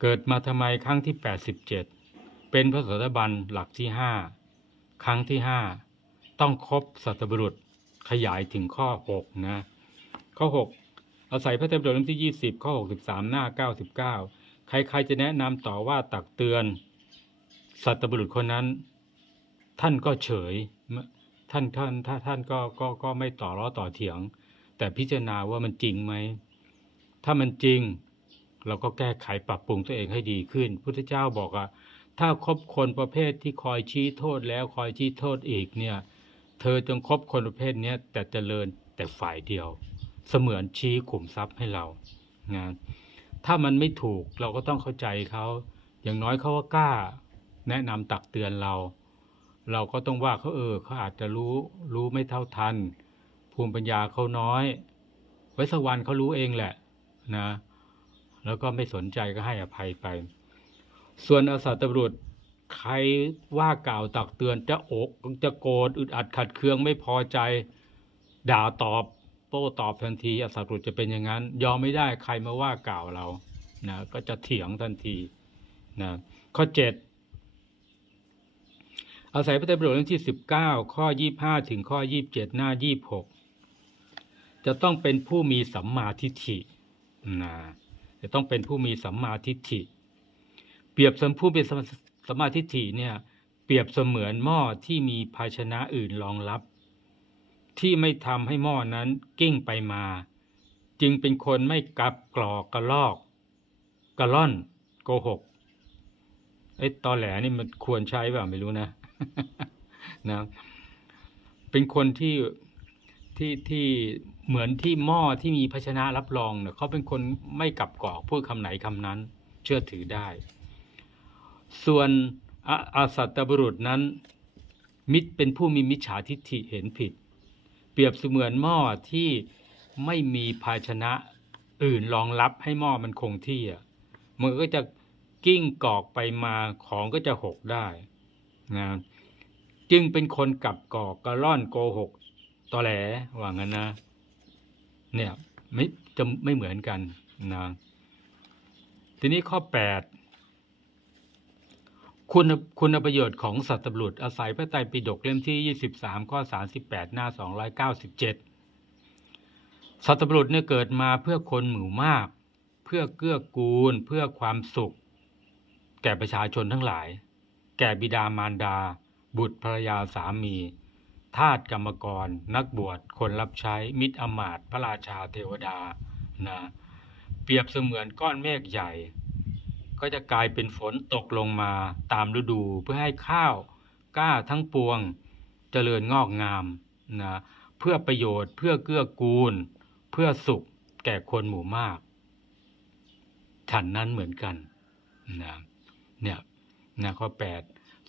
เกิดมาทำไมครั้งที่ 87 เป็นพระโสดาบันหลักที่ 5 ครั้งที่ 5 ต้องครบสัตบุรุษขยายถึงข้อ 6 นะ ข้อ 6 อาศัยพระไตรปิฎกเล่มที่ 20 ข้อ 63 หน้า 99 ใครๆจะแนะนำต่อว่าตักเตือน สัตบุรุษคนนั้น ท่านก็เฉย ท่านท่านถ้าท่านก็ก็ก็ไม่ต่อร้อต่อเถียง แต่พิจารณาว่ามันจริงไหม ถ้ามันจริง เราก็แก้ไขปรับปรุงตัวเองให้ดีขึ้น พุทธเจ้าบอกว่าถ้าคบคนประเภทที่คอยชี้โทษแล้วคอยชี้โทษอีกเนี่ย เธอจงคบคนประเภทนี้แต่เจริญแต่ฝ่ายเดียว เสมือนชี้ขุมทรัพย์ให้เรานะถ้ามันไม่ถูกเราก็ต้องเข้าใจเขาอย่างน้อยเขาก็กล้า แนะนำตักเตือนเรา เราก็ต้องว่าเขาเออเขาอาจจะรู้รู้ไม่เท่าทัน ภูมิปัญญาเขาน้อย ไว้สักวันเขารู้เองแหละนะ แล้วก็ไม่สนใจก็ให้อภัยไป ส่วนอาสัตตบุรุษใครว่ากล่าวตักเตือนจะอกจะโกรธอึดอัดขัดเคืองไม่พอใจด่าตอบโต้ตอบทันทีอาสัตตบุรุษจะเป็นอย่างนั้น ยอมไม่ได้ใครมาว่ากล่าวเรานะก็จะเถียงทันทีนะข้อเจ็ดอาศัยพระไตรปิฎกเล่มที่สิบเก้าข้อยี่ห้าถึงข้อยี่บเจ็ดหน้ายี่หกจะต้องเป็นผู้มีสัมมาทิฏฐินะ จะต้องเป็นผู้มีสัมมาทิฏฐิ เปรียบเสมือนผู้เป็นสัมมาทิฏฐิเนี่ยเปรียบเสมือนหม้อที่มีภาชนะอื่นรองรับ ที่ไม่ทำให้หม้อนั้นกิ้งไปมา จึงเป็นคนไม่กลับกรอกกระลอกกระล่อนโกหกไอ้ตอแหลนี่มันควรใช้เปล่าไม่รู้นะนะ เป็นคนที่ ที่ที่เหมือนที่หม้อที่มีภาชนะรับรองเนี่ยเขาเป็นคนไม่กลับกรอกพูดคำไหนคำนั้น เชื่อถือได้ ส่วนอาอาสัตตบุรุษนั้น มิตรเป็นผู้มีมิจฉาทิฏฐิเห็นผิด เปรียบเสมือนหม้อที่ไม่มีภาชนะอื่นรองรับให้หม้อมันคงที่อะมันก็จะกิ้งกอกไปมาของก็จะหกได้นะจึงเป็นคนกลับกอกกระล่อนโกหก ตอแหลว่างั้นนะ เนี่ยไม่จะไม่เหมือนกันนะทีนี้ข้อแปดคุณคุณประโยชน์ของสัตว์บุรุษอาศัยพระไตรปิฎกเล่มที่ 23 ข้อ 38 หน้า 297 สัตว์บุรุษเนี่ยเกิดมาเพื่อคนหมู่มาก เพื่อเกื้อกูล เพื่อความสุข แก่ประชาชนทั้งหลาย แก่บิดามารดา บุตรภรรยาสามี ทาสกรรมกร นักบวชคนรับใช้มิตรอมาตพระราชาเทวดานะเปรียบเสมือนก้อนเมฆใหญ่ ก็จะกลายเป็นฝนตกลงมาตามฤดูเพื่อให้ข้าวกล้าทั้งปวงเจริญงอกงามนะเพื่อประโยชน์เพื่อเกื้อกูล เพื่อสุขแก่คนหมู่มาก ฉันนั้นเหมือนกันนะเนี่ยนะข้อแปด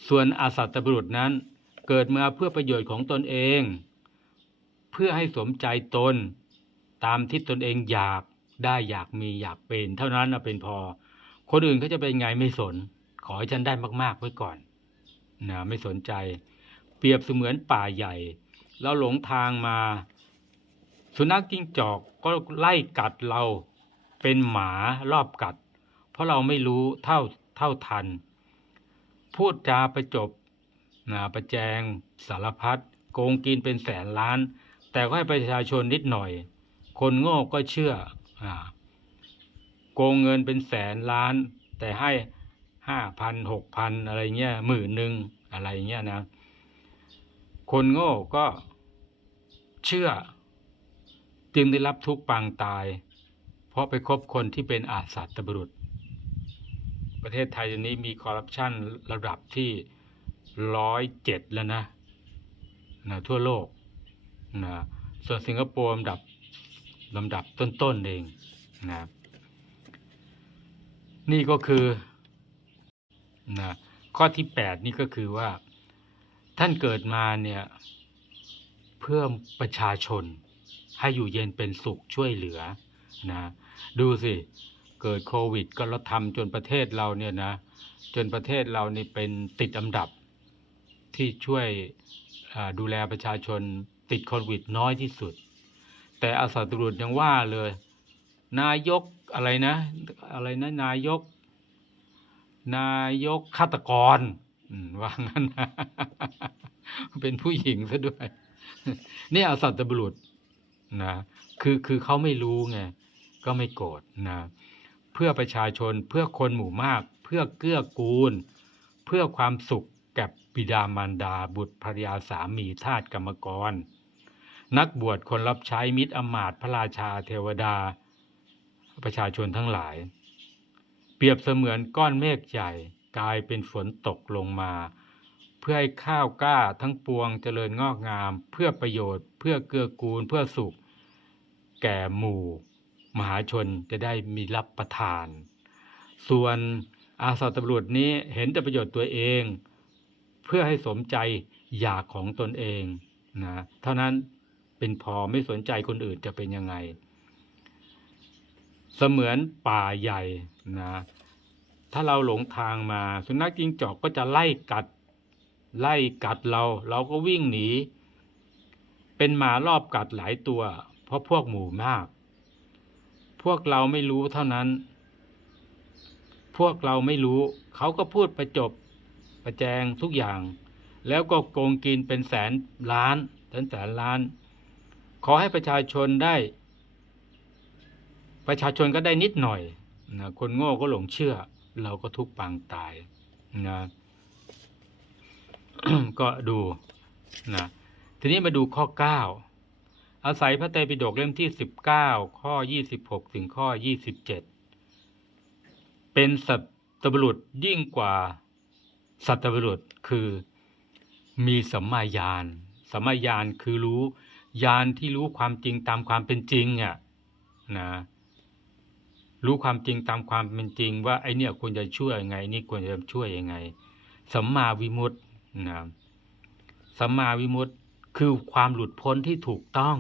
ส่วนอาสัตตบุรุษนั้น เกิดมาเพื่อประโยชน์ของตนเอง เพื่อให้สมใจตน ตามที่ตนเองอยากได้อยากมีอยากเป็น เท่านั้นนะเป็นพอ คนอื่นเขาจะเป็นไงไม่สน ขอให้ฉันได้มาก ๆไว้ก่อนนะไม่สนใจ เปรียบเสมือนป่าใหญ่เราหลงทางมา สุนัขจิ้งจอกก็ไล่กัดเราเป็นหมารอบกัด เพราะเราไม่รู้เท่าเท่าทัน พูดจาประจบ นะประแจงสารพัดโกงกินเป็นแสนล้าน แต่ก็ให้ประชาชนนิดหน่อย คนโง่ก็เชื่ออาโกงเงินเป็นแสนล้าน แต่ให้ห้าพันหกพันอะไรเงี้ยหมื่นหนึ่งอะไรเงี้ยนะ คนโง่ก็เชื่อ จึงได้รับทุกปางตาย เพราะไปคบคนที่เป็นอาสัตบุรุษ ประเทศไทยตอนนี้มีคอร์รัปชันระดับที่ ร้อยเจ็ดแล้วนะนะทั่วโลกนะส่วนสิงคโปร์ลำดับลำดับต้นๆเองนะนี่ก็คือนะข้อที่แปดนี่ก็คือว่าท่านเกิดมาเนี่ยเพื่อประชาชนให้อยู่เย็นเป็นสุขช่วยเหลือนะดูสิเกิดโควิด ก็เราทำจนประเทศเราเนี่ยนะจนประเทศเรานี่เป็นติดอันดับ ที่ช่วยดูแลประชาชนติดโควิดน้อยที่สุด แต่อาสาตำรวจยังว่าเลย นายกอะไรนะ อะไรนะ นายก นายกฆาตกรว่างั้นเป็นผู้หญิงซะด้วยนี่ยอสัตบุรุษนะคือคือเขาไม่รู้ไงก็ไม่โกรธนะเพื่อประชาชนเพื่อคนหมู่มาก เพื่อเกื้อกูล เพื่อความสุข บิดามารดาบุตรภรยาสามีทาสกรรมกร นักบวชคนรับใช้มิตรอมาตพระราชาเทวดา ประชาชนทั้งหลาย เปรียบเสมือนก้อนเมฆใหญ่กลายเป็นฝนตกลงมา เพื่อให้ข้าวกล้าทั้งปวงเจริญงอกงาม เพื่อประโยชน์ เพื่อเกื้อกูลเพื่อสุข แก่หมู่ มหาชนจะได้มีรับประทาน ส่วนอาสาตำรวจนี้เห็นแต่ประโยชน์ตัวเอง เพื่อให้สมใจอยากของตนเองนะเท่านั้นเป็นพอไม่สนใจคนอื่นจะเป็นยังไง เสมือนป่าใหญ่นะถ้าเราหลงทางมา สุนัขจิงจอกก็จะไล่กัด ไล่กัดเรา เราก็วิ่งหนี เป็นหมารอบกัดหลายตัว เพราะพวกหมู่มาก พวกเราไม่รู้เท่านั้น พวกเราไม่รู้ เขาก็พูดประจบ ประแจงทุกอย่าง แล้วก็โกงกินเป็นแสนล้านแสนแสนล้าน ขอให้ประชาชนได้ ประชาชนก็ได้นิดหน่อยนะคนโง่ก็หลงเชื่อ เราก็ทุกปางตายนะก็ดูนะทีนี้มาดูข้อ 9 อาศัยพระไตรปิฎกเล่มที่ 19 ข้อ 26 ถึงข้อ 27 เป็นสัตบุรุษยิ่งกว่า สัตตบุรุษคือมีสัมมาญาณสัมมาญาณคือรู้ญาณที่รู้ความจริงตามความเป็นจริงอะนะรู้ความจริงตามความเป็นจริง ว่าไอเนี่ยควรจะช่วยยังไง นี่ควรจะช่วยยังไงสัมมาวิมุตตินะสัมมาวิมุตติคือความหลุดพ้นที่ถูกต้อง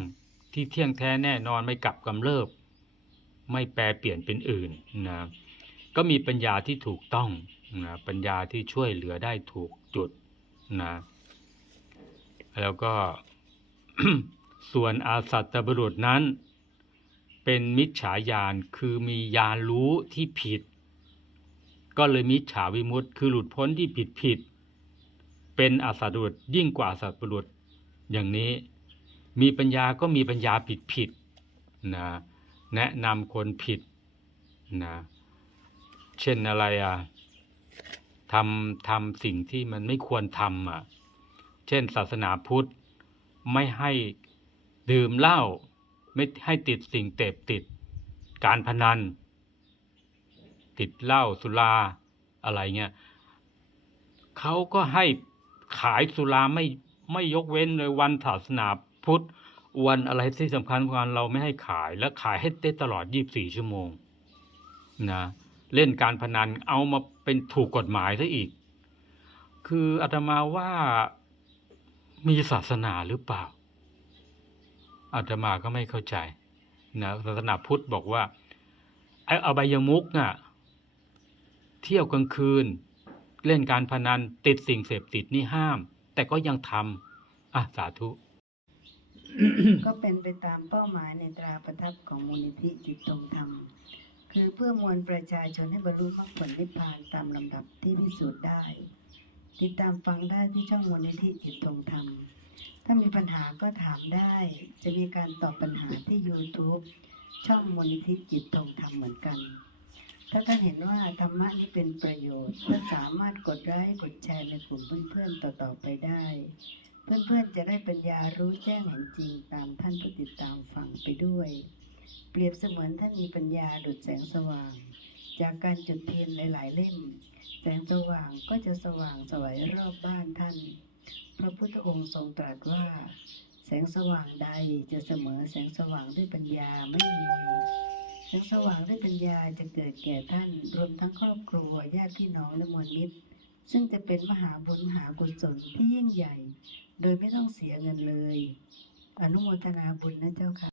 ที่เที่ยงแท้แน่นอนไม่กลับกำเริบ ไม่แปรเปลี่ยนเป็นอื่นนะ ก็มีปัญญาที่ถูกต้องนะปัญญาที่ช่วยเหลือได้ถูกจุดนะแล้วก็ส่วนอาสัตบุรุษนั้น เป็นมิจฉาญาณคือมีญาณรู้ที่ผิด ก็เลยมิจฉาวิมุตติคือหลุดพ้นที่ผิดผิด เป็นอาสัตบุรุษยิ่งกว่าอาสัตตบุรุษอย่างนี้ มีปัญญาก็มีปัญญาผิดผิดนะแนะนำคนผิดนะ เช่นอะไรอะทำทำสิ่งที่มันไม่ควรทำอะ เช่น ศาสนาพุทธไม่ให้ดื่มเหล้าไม่ให้ติดสิ่งเสพติด การพนัน ติดเหล้าสุราอะไรเงี้ยเขาก็ให้ขายสุราไม่ไม่ยกเว้นเลยวันศาสนาพุทธวันอะไรที่สำคัญวันเราไม่ให้ขายและขายให้ได้ตลอด 24 ชั่วโมงนะ เล่นการพนันเอามาเป็นถูกกฎหมายซะอีก คืออาตมาว่ามีศาสนาหรือเปล่าอาตมาก็ไม่เข้าใจนะศาสนาพุทธบอกว่าไอ้อบายมุกน่ะเที่ยวกลางคืน เล่นการพนันติดสิ่งเสพติดนี่ห้าม แต่ก็ยังทำอะสาธุ ก็เป็นไปตามเป้าหมายในตราประทับของมูลนิธิจิตตรงธรรม คือเพื่อมวลประชาชนให้บรรลุมรรคผลนิพพานตามลำดับที่พิสูจน์ได้ ติดตามฟังได้ที่ช่องมูลนิธิจิตตรงธรรม ถ้ามีปัญหาก็ถามได้ จะมีการตอบปัญหาที่ YouTube ช่องมูลนิธิจิตตรงธรรมเหมือนกัน ถ้าท่านเห็นว่าธรรมะนี้เป็นประโยชน์ท่านสามารถกดไลค์กดแชร์ในกลุ่มเพื่อนๆต่อๆไปได้ เพื่อนๆจะได้ปัญญารู้แจ้งเห็นจริงตามท่านผู้ติดตามฟังไปด้วย เปรียบเสมือนท่านมีปัญญาดุจแสงสว่าง จากการจุดเทียนหลาย ๆ เล่ม แสงสว่างก็จะสว่างสวยรอบบ้านท่าน พระพุทธองค์ทรงตรัสว่า แสงสว่างใดจะเสมอแสงสว่างด้วยปัญญาไม่มีแสงสว่างด้วยปัญญาจะเกิดแก่ท่าน รวมทั้งครอบครัวญาติพี่น้องและมวลมิตร ซึ่งจะเป็นมหาบุญมหากุศลที่ยิ่งใหญ่ โดยไม่ต้องเสียเงินเลย อนุโมทนาบุญนะเจ้าค่ะ